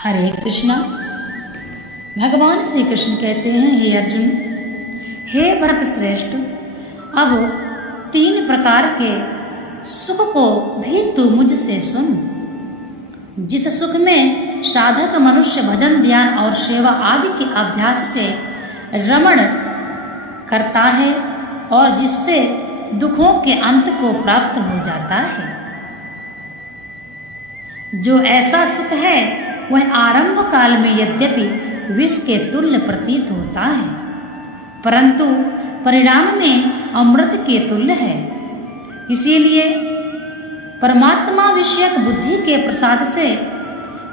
हरे कृष्णा। भगवान श्री कृष्ण कहते हैं, हे अर्जुन, हे भरत श्रेष्ठ, अब 3 प्रकार के सुख को भी तू मुझसे सुन। जिस सुख में साधक मनुष्य भजन, ध्यान और सेवा आदि के अभ्यास से रमण करता है और जिससे दुखों के अंत को प्राप्त हो जाता है, जो ऐसा सुख है वह आरंभ काल में यद्यपि विष के तुल्य प्रतीत होता है, परंतु परिणाम में अमृत के तुल्य है। इसीलिए परमात्मा विषयक बुद्धि के प्रसाद से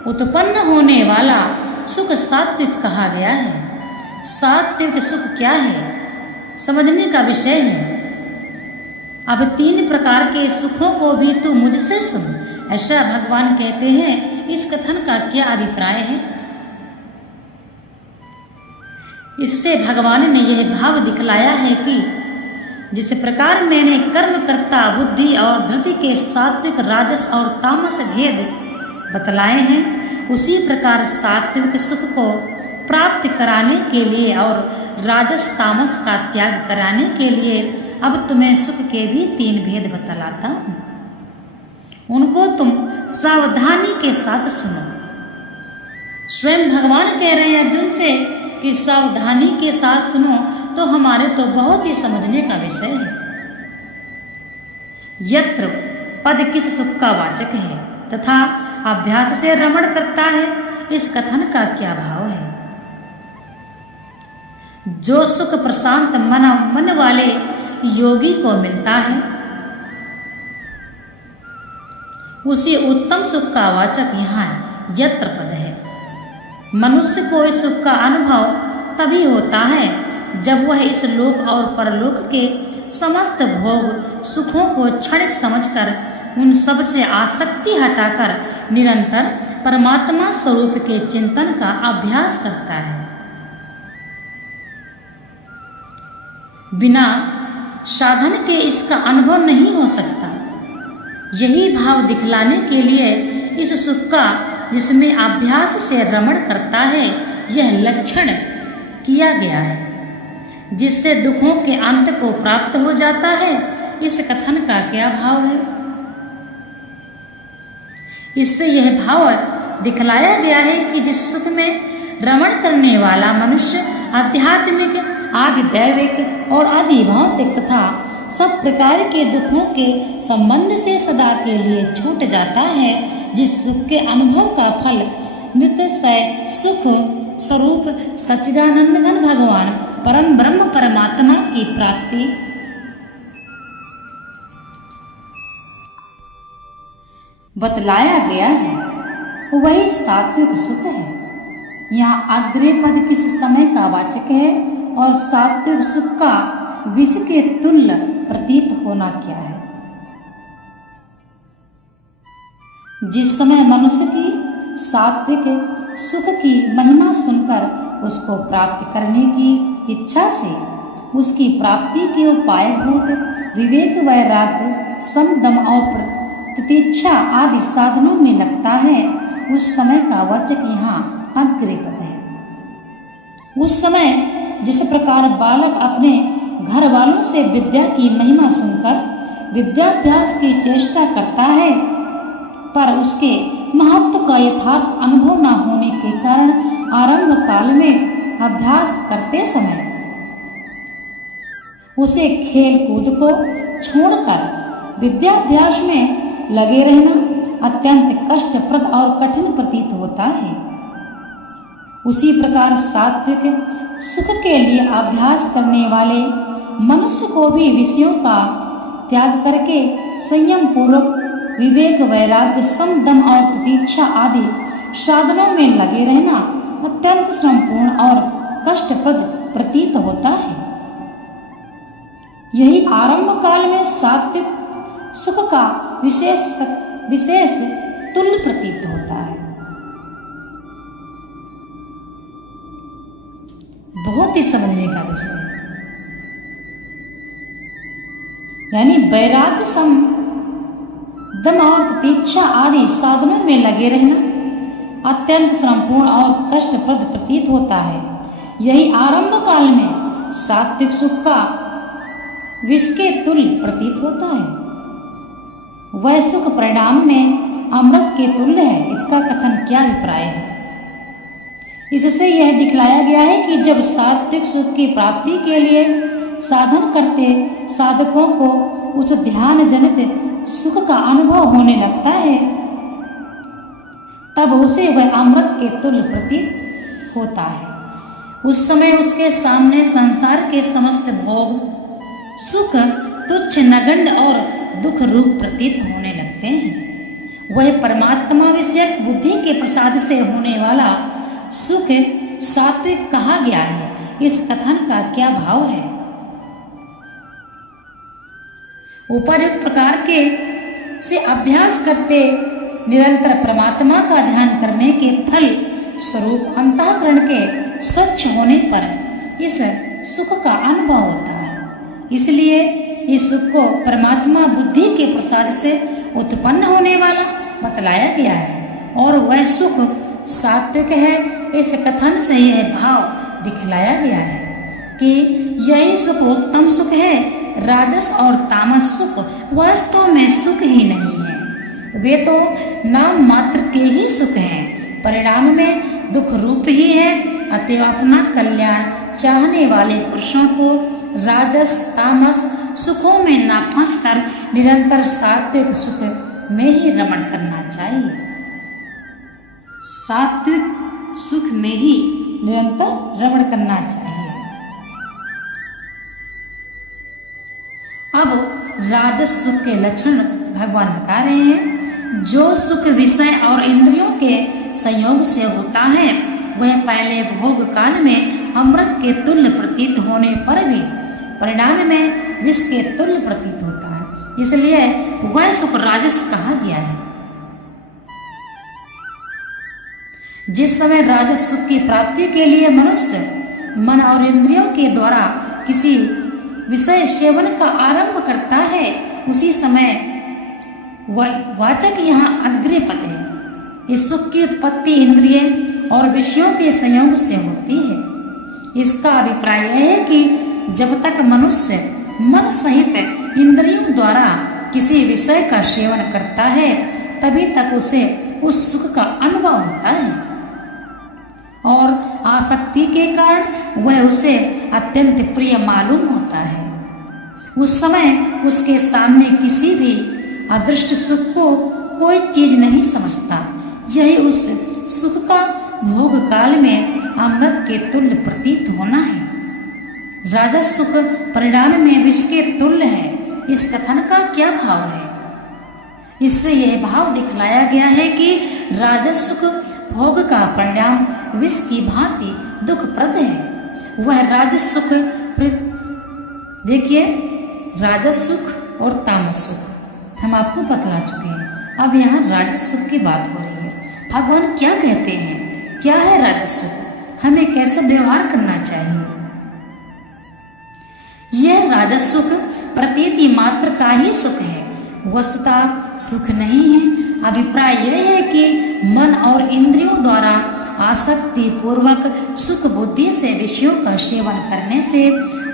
उत्पन्न होने वाला सुख सात्विक कहा गया है। सात्विक सुख क्या है, समझने का विषय है। अब 3 प्रकार के सुखों को भी तू मुझसे सुन, ऐसा भगवान कहते हैं। इस कथन का क्या अभिप्राय है? इससे भगवान ने यह भाव दिखलाया है कि जिस प्रकार मैंने कर्मकर्ता बुद्धि और धृति के सात्विक, राजस और तामस भेद बतलाए हैं, उसी प्रकार सात्विक सुख को प्राप्त कराने के लिए और राजस तामस का त्याग कराने के लिए अब तुम्हें सुख के भी 3 भेद बतलाता हूँ। उनको तुम सावधानी के साथ सुनो। स्वयं भगवान कह रहे हैं अर्जुन से कि सावधानी के साथ सुनो, तो हमारे तो बहुत ही समझने का विषय है। यत्र पद किस सुख का वाचक है तथा अभ्यास से रमण करता है, इस कथन का क्या भाव है? जो सुख प्रशांत मन वाले योगी को मिलता है, उसी उत्तम सुख का वाचक यहाँ यत्र पद है। मनुष्य को इस सुख का अनुभव तभी होता है जब वह इस लोक और परलोक के समस्त भोग सुखों को क्षणिक समझकर उन सब से आसक्ति हटाकर निरंतर परमात्मा स्वरूप के चिंतन का अभ्यास करता है। बिना साधन के इसका अनुभव नहीं हो सकता। यही भाव दिखलाने के लिए इस सुख का, जिसमें अभ्यास से रमण करता है, यह लक्षण किया गया है, जिससे दुखों के अंत को प्राप्त हो जाता है। इस कथन का क्या भाव है? इससे यह भाव दिखलाया गया है कि जिस सुख में रमण करने वाला मनुष्य आध्यात्मिक, आदि दैविक और आदि भौतिक तथा सब प्रकार के दुखों के संबंध से सदा के लिए छूट जाता है, जिस सुख के अनुभव का फल नित्यशय सुख स्वरूप सच्चिदानंद घन भगवान परम ब्रह्म परमात्मा की प्राप्ति बतलाया गया है, वही सात्विक सुख है। यहाँ अग्रे पद किस समय का वाचक है और सात्विक सुख का विष के तुल्य प्रतीत होना क्या है? जिस समय मनुष्य की सात्विक सुख की महिमा सुनकर उसको प्राप्त करने की इच्छा से उसकी प्राप्ति के उपायभूत विवेक, वैराग्य, समदम और प्रतीक्षा आदि साधनों में लगता है, उस समय का वाचक यहाँ अग्रे पद है। उस समय जिस प्रकार बालक अपने घर वालों से विद्या की महिमा सुनकर विद्याभ्यास की चेष्टा करता है, पर उसके महत्व का यथार्थ अनुभव न होने के कारण आरंभ काल में अभ्यास करते समय उसे खेल कूद को छोड़कर विद्याभ्यास में लगे रहना अत्यंत कष्टप्रद और कठिन प्रतीत होता है। उसी प्रकार सात्विक सुख के लिए अभ्यास करने वाले मनुष्य को भी विषयों का त्याग करके संयम पूर्वक विवेक, वैराग्य, समदम और प्रतीक्षा आदि साधनों में लगे रहना अत्यंत श्रमपूर्ण और कष्टप्रद प्रतीत होता है। यही आरंभ काल में सात्विक सुख का विशेष तुल्य प्रतीत होता है। बहुत ही समझने का विषय है। यानी वैराग्य, सम दम और प्रतीक्षा आदि साधनों में लगे रहना अत्यंत श्रमपूर्ण और कष्टप्रद प्रतीत होता है। यही आरंभ काल में सात्विक सुख का विष के तुल्य प्रतीत होता है। वह सुख परिणाम में अमृत के तुल्य है। इसका कथन क्या अभिप्राय है? इससे यह दिखलाया गया है कि जब सात्विक सुख की प्राप्ति के लिए साधन करते साधकों को उस ध्यान जनित सुख का अनुभव होने लगता है, तब उसे वह अमृत के तुल्य प्रतीत होता है। उस समय उसके सामने संसार के समस्त भोग सुख तुच्छ, नगण्य और दुख रूप प्रतीत होने लगते हैं। वह परमात्मा विषयक बुद्धि के प्रसाद से होने वाला सुख सात्विक कहा गया है। इस कथन का क्या भाव है? उपर्युक्त प्रकार के से अभ्यास करते निरंतर परमात्मा का ध्यान करने के फल स्वरूप अंतःकरण के स्वच्छ होने पर इस सुख का अनुभव होता है। इसलिए इस सुख को परमात्मा बुद्धि के प्रसाद से उत्पन्न होने वाला बतलाया गया है और वह सुख सात्विक है। इस कथन से यह भाव दिखलाया गया है कि यही सुख उत्तम सुख है। राजस और तामस सुख वास्तव में सुख ही नहीं है, वे तो नाम मात्र के ही सुख हैं, परिणाम में दुख रूप ही है। अतः अपना कल्याण चाहने वाले पुरुषों को राजस तामस सुखों में ना फंस कर निरंतर सात्विक सुख में ही रमण करना चाहिए। सात्विक सुख में ही निरंतर रमण करना चाहिए। अब राजस सुख के लक्षण भगवान बता रहे हैं। जो सुख विषय और इंद्रियों के संयोग से होता है वह पहले भोग काल में अमृत के तुल्य प्रतीत होने पर भी परिणाम में विष के तुल्य प्रतीत होता है। इसलिए वह सुख राजस कहा गया है। जिस समय राजस सुख की प्राप्ति के लिए मनुष्य मन और इंद्रियों के द्वारा किसी विषय सेवन का आरंभ करता है, उसी समय वाचक यहाँ अग्रे पद है। इस सुख की उत्पत्ति इंद्रिय और विषयों के संयोग से होती है। इसका अभिप्राय यह है कि जब तक मनुष्य मन सहित इंद्रियों द्वारा किसी विषय का सेवन करता है तभी तक उसे उस सुख का अनुभव होता है और आसक्ति के कारण वह उसे अत्यंत प्रिय मालूम होता है। उस समय उसके सामने किसी भी अदृष्ट सुख को कोई चीज नहीं समझता। यही उस सुख का भोग काल में अमृत के तुल्य प्रतीत होना है। राजस सुख परिणाम में विष के तुल्य है। इस कथन का क्या भाव है? इससे यह भाव दिखलाया गया है कि राजस सुख भोग का परिणाम विष की भांति दुखप्रद है। वह राजस सुख, देखिए राजस सुख और तामस सुख हम आपको बतला चुके हैं। अब यहाँ राजस सुख की बात हो रही है। भगवान क्या कहते हैं? क्या है राजस सुख? हमें कैसे व्यवहार करना चाहिए? यह राजस सुख प्रतीति मात्र का ही सुख है, वस्तुतः सुख नहीं है। अभिप्राय यह है कि मन और इंद्रियों द्वारा आसक्ति पूर्वक सुख बुद्धि से विषयों का सेवन करने से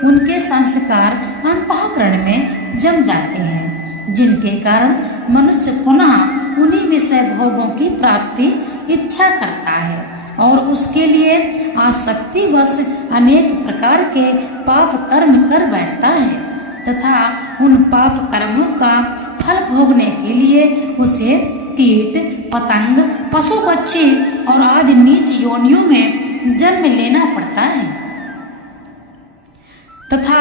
उनके संस्कार अंतःकरण में जम जाते हैं, जिनके कारण मनुष्य पुनः उन्हीं विषय भोगों की प्राप्ति इच्छा करता है और उसके लिए आसक्तिवश अनेक प्रकार के पाप कर्म कर बैठता है तथा उन पाप कर्मों का फल भोगने के लिए उसे कीट पतंग पशु पक्षी और आदि नीच योनियों में जन्म लेना पड़ता है तथा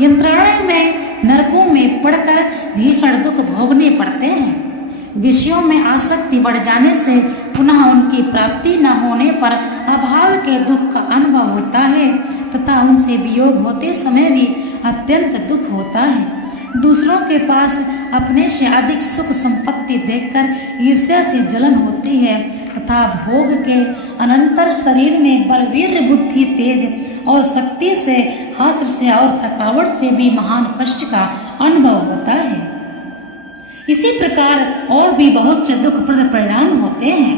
यंत्रणाएं में नरकों में पड़कर भीषण दुख भोगने पड़ते हैं। विषयों में आसक्ति बढ़ जाने से पुनः उनकी प्राप्ति न होने पर अभाव के दुख का अनुभव होता है तथा उनसे वियोग होते समय भी अत्यंत दुख होता है। दूसरों के पास अपने से अधिक सुख संपत्ति देखकर ईर्ष्या से जलन होती है तथा भोग के अनंतर शरीर में बलवीर बुद्धि तेज और शक्ति से हर्ष से और थकावट से भी महान कष्ट का अनुभव होता है। इसी प्रकार और भी बहुत से दुखप्रद परिणाम होते हैं।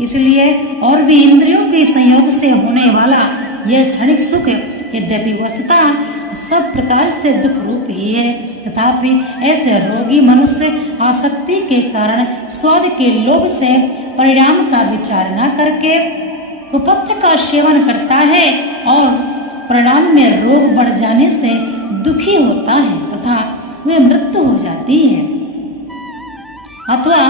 इसलिए और भी इंद्रियों के संयोग से होने वाला यह क्षणिक सुख यद्यपि वस्तुतः सब प्रकार से दुख रूप ही है, तथापि ऐसे रोगी मनुष्य आसक्ति के कारण स्वाद के लोभ से परिणाम का विचार न करके कुपथ का सेवन करता है और परिणाम में रोग बढ़ जाने से दुखी होता है तथा वे मृत्यु हो जाती है। अथवा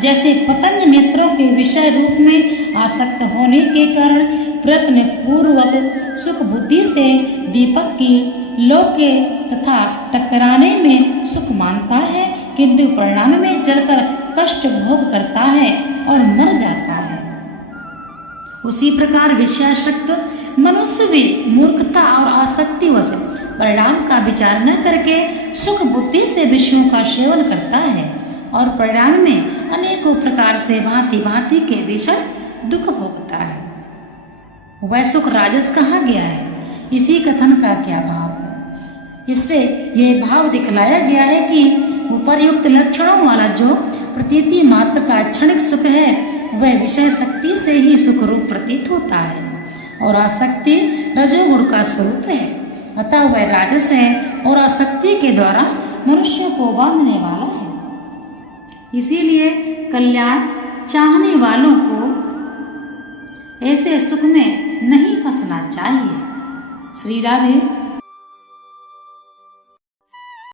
जैसे पतंग नेत्रों के विषय रूप में आसक्त होने के कारण प्रयत्न पूर्वक सुख बुद्धि से दीपक की लौ के तथा टकराने में सुख मानता है, किंतु परिणाम में जलकर कष्ट भोग करता है और मर जाता है। उसी प्रकार विषयासक्त मनुष्य भी मूर्खता और आसक्ति वश परिणाम का विचार न करके सुख बुद्धि से विषयों का सेवन करता है और परिणाम में अनेकों प्रकार से भांति भांति के विषय दुख भोगता है। वह सुख राजस कहा गया है, इसी कथन का क्या भाव है? इससे यह भाव दिखलाया गया है कि उपर्युक्त लक्षणों वाला जो प्रतीति मात्र का क्षणिक सुख है वह विषय शक्ति से ही सुख रूप प्रतीत होता है और आसक्ति रजोगुण का स्वरूप है, अतः वह राजस है और आसक्ति के द्वारा मनुष्य को बांधने वाला है। इसीलिए कल्याण चाहने वालों को ऐसे सुख में नहीं फंसना चाहिए। श्री राधे।